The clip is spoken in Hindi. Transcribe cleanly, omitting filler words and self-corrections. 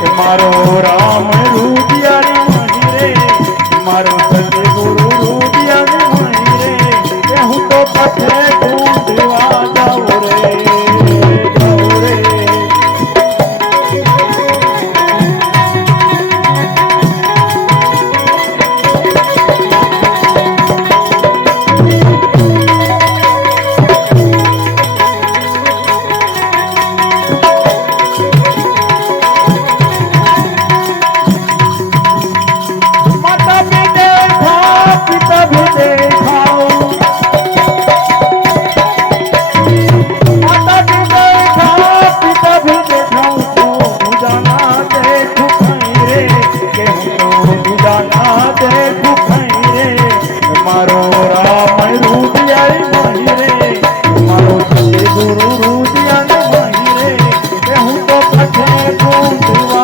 કે મારો રામ રૂપિયાની મહી રે, મારો સદગુરુ રૂપિયાની મહી રે, કે હું તો પથે ઢૂંઢવા જાઉં રે, જાઉં રે. माता भी देखा पिता भी देखा, माता भी देखा पिता भी देखा, तो जाना देखूं कहीं रे, के तो जाना देखूं कहीं रे, मारो राम रूपियाई मही रे, मारो सतगुरु रूपियाई मही रे, के हूँ तो पठे ढूंढवा